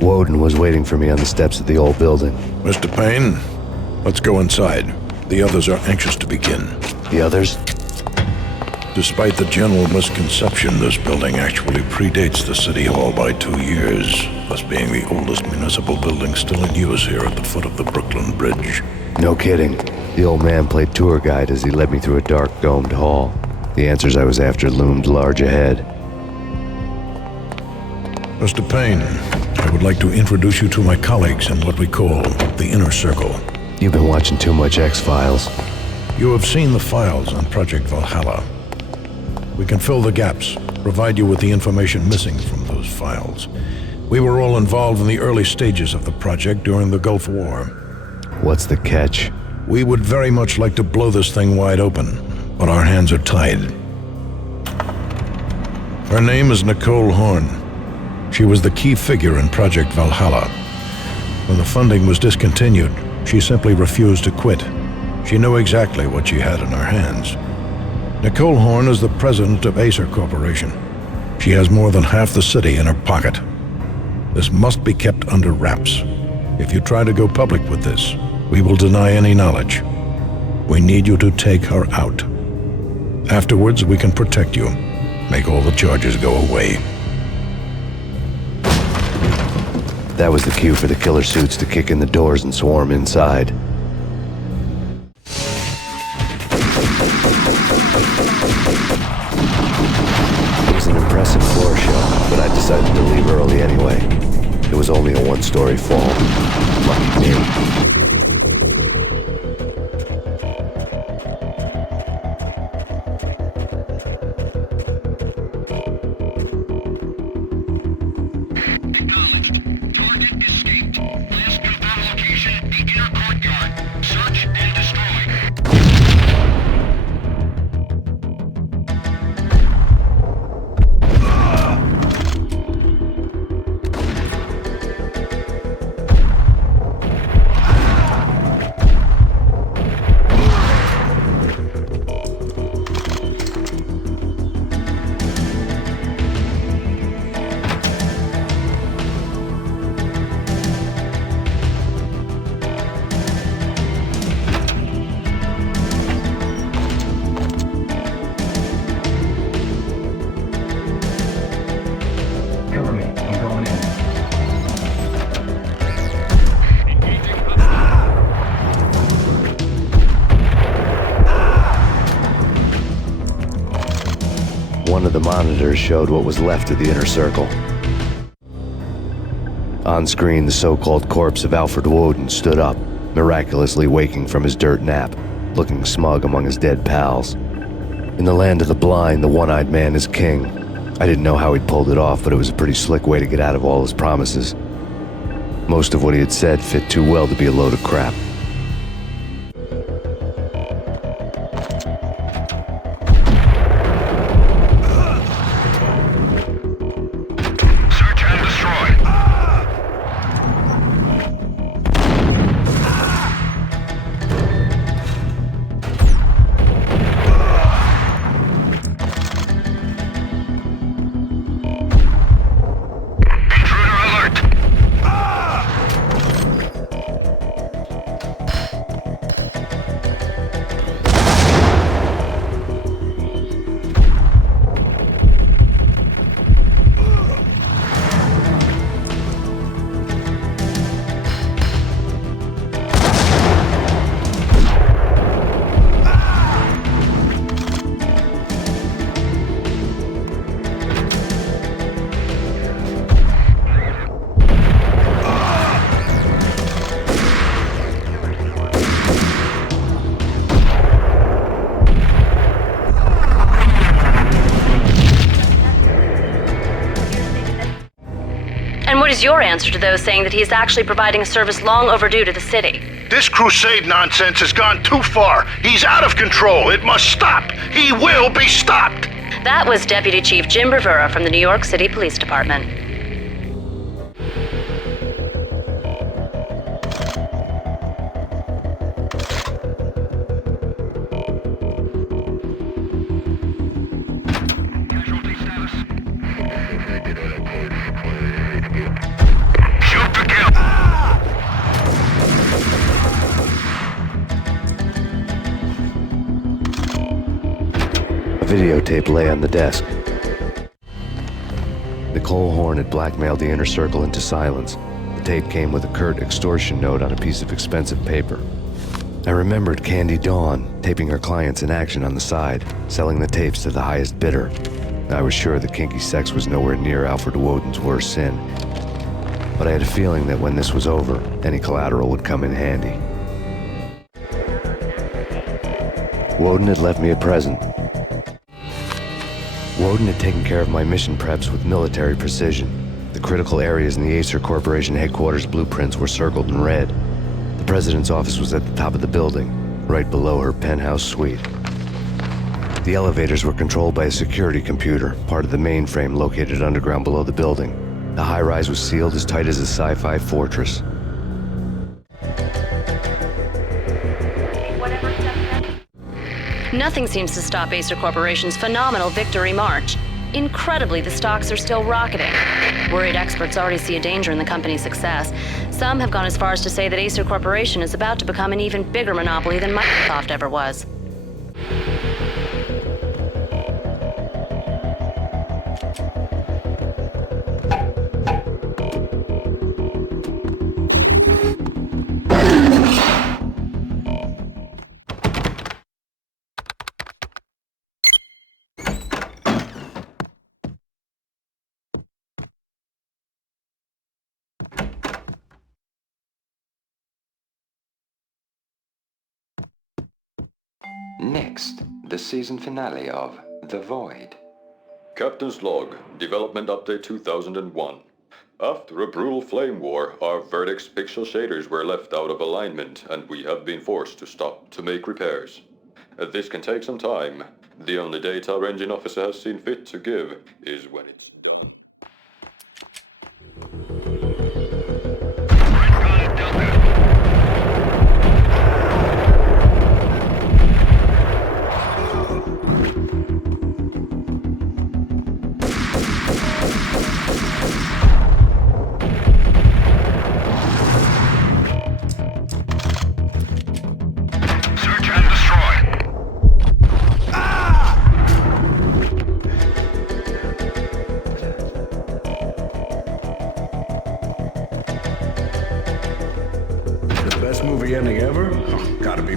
Woden was waiting for me on the steps of the old building. Mr. Payne, let's go inside. The others are anxious to begin. The others? Despite the general misconception, this building actually predates the City Hall by 2 years, thus being the oldest municipal building still in use here at the foot of the Brooklyn Bridge. No kidding. The old man played tour guide as he led me through a dark, domed hall. The answers I was after loomed large ahead. Mr. Payne, I would like to introduce you to my colleagues in what we call the Inner Circle. You've been watching too much X-Files. You have seen the files on Project Valhalla. We can fill the gaps, provide you with the information missing from those files. We were all involved in the early stages of the project during the Gulf War. What's the catch? We would very much like to blow this thing wide open, but our hands are tied. Her name is Nicole Horn. She was the key figure in Project Valhalla. When the funding was discontinued, she simply refused to quit. She knew exactly what she had in her hands. Nicole Horn is the president of Acer Corporation. She has more than half the city in her pocket. This must be kept under wraps. If you try to go public with this, we will deny any knowledge. We need you to take her out. Afterwards, we can protect you, make all the charges go away. That was the cue for the killer suits to kick in the doors and swarm inside. It was an impressive floor show, but I decided to leave early anyway. It was only a one-story fall. Lucky me. One of the monitors showed what was left of the Inner Circle. On screen, the so-called corpse of Alfred Woden stood up, miraculously waking from his dirt nap, looking smug among his dead pals. In the land of the blind, the one-eyed man is king. I didn't know how he'd pulled it off, but it was a pretty slick way to get out of all his promises. Most of what he had said fit too well to be a load of crap. What is your answer to those saying that he's actually providing a service long overdue to the city? This crusade nonsense has gone too far. He's out of control. It must stop. He will be stopped. That was Deputy Chief Jim Bravura from the New York City Police Department. videotape lay on the desk. Nicole Horn had blackmailed the Inner Circle into silence. The tape came with a curt extortion note on a piece of expensive paper. I remembered Candy Dawn taping her clients in action on the side, selling the tapes to the highest bidder. I was sure that kinky sex was nowhere near Alfred Woden's worst sin, but I had a feeling that when this was over, any collateral would come in handy. Woden had left me a present. Woden had taken care of my mission preps with military precision. The critical areas in the Acer Corporation headquarters blueprints were circled in red. The president's office was at the top of the building, right below her penthouse suite. The elevators were controlled by a security computer, part of the mainframe located underground below the building. The high-rise was sealed as tight as a sci-fi fortress. Nothing seems to stop Acer Corporation's phenomenal victory march. Incredibly, the stocks are still rocketing. Worried experts already see a danger in the company's success. Some have gone as far as to say that Acer Corporation is about to become an even bigger monopoly than Microsoft ever was. Next, the season finale of The Void. Captain's log, development update 2001. After a brutal flame war, our Verdict's pixel shaders were left out of alignment, and we have been forced to stop to make repairs. This can take some time. The only date our engine officer has seen fit to give is when it's done.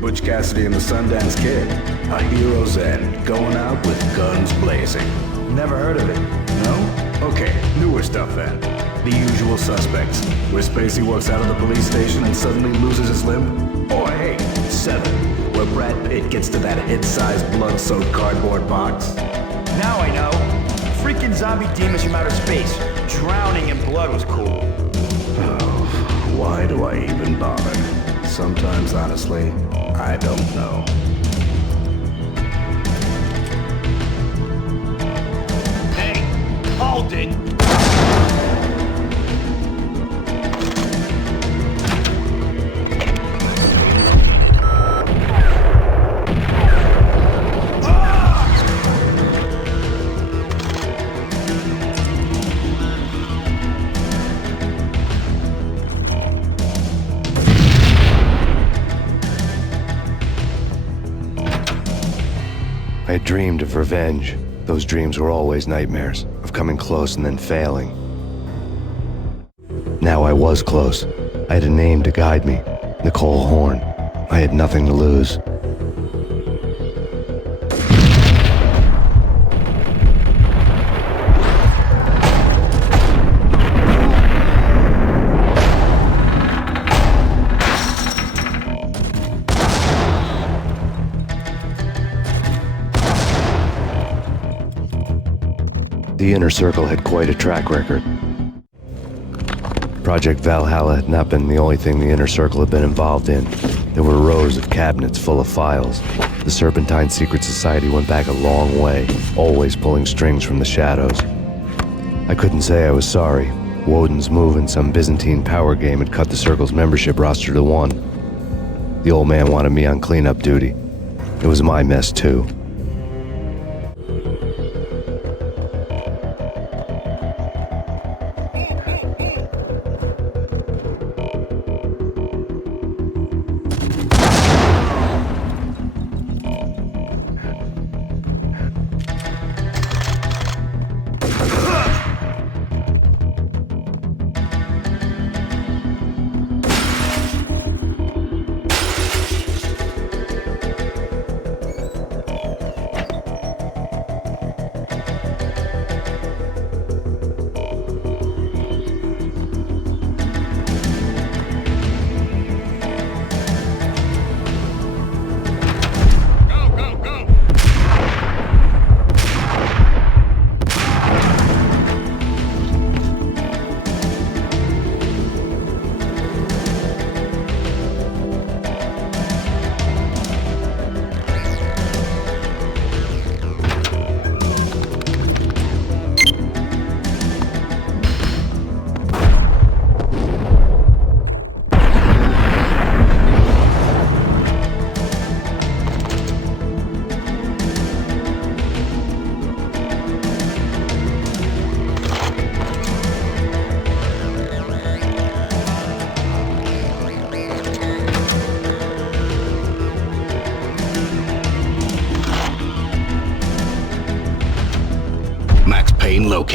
Butch Cassidy and the Sundance Kid. A hero's end, going out with guns blazing. Never heard of it? No? Okay, newer stuff then. The Usual Suspects, where Spacey walks out of the police station and suddenly loses his limb. Or hey, Seven, where Brad Pitt gets to that hit-sized blood-soaked cardboard box. Now I know. Freaking zombie demons from outer space. Drowning in blood was cool. Oh, why do I even bother? Sometimes, honestly, I don't know. Hey, hold it! I had dreamed of revenge. Those dreams were always nightmares, of coming close and then failing. Now I was close. I had a name to guide me, Nicole Horn. I had nothing to lose. The Inner Circle had quite a track record. Project Valhalla had not been the only thing the Inner Circle had been involved in. There were rows of cabinets full of files. The Serpentine Secret Society went back a long way, always pulling strings from the shadows. I couldn't say I was sorry. Woden's move in some Byzantine power game had cut the Circle's membership roster to 1. The old man wanted me on cleanup duty. It was my mess too.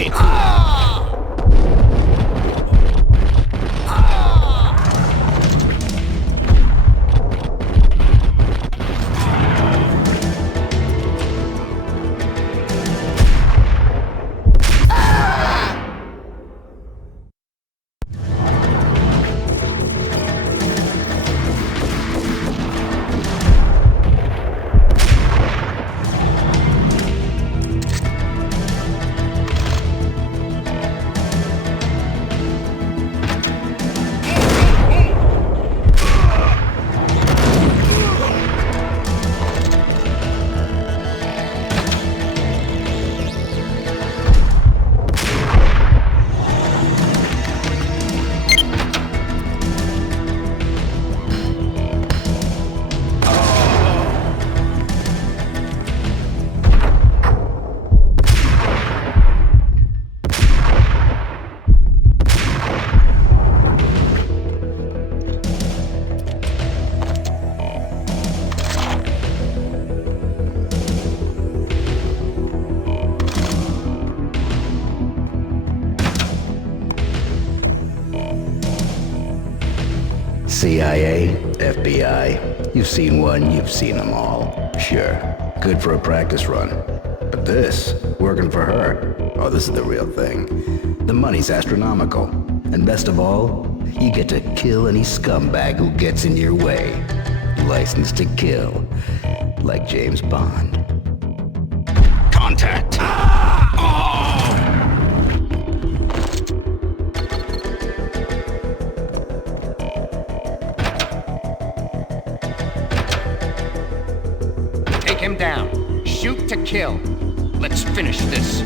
shit. CIA, FBI, you've seen one, you've seen them all. Sure, good for a practice run. But this, working for her, oh, this is the real thing. The money's astronomical. And best of all, you get to kill any scumbag who gets in your way. License to kill, like James Bond. Contact! Take him down. Shoot to kill. Let's finish this.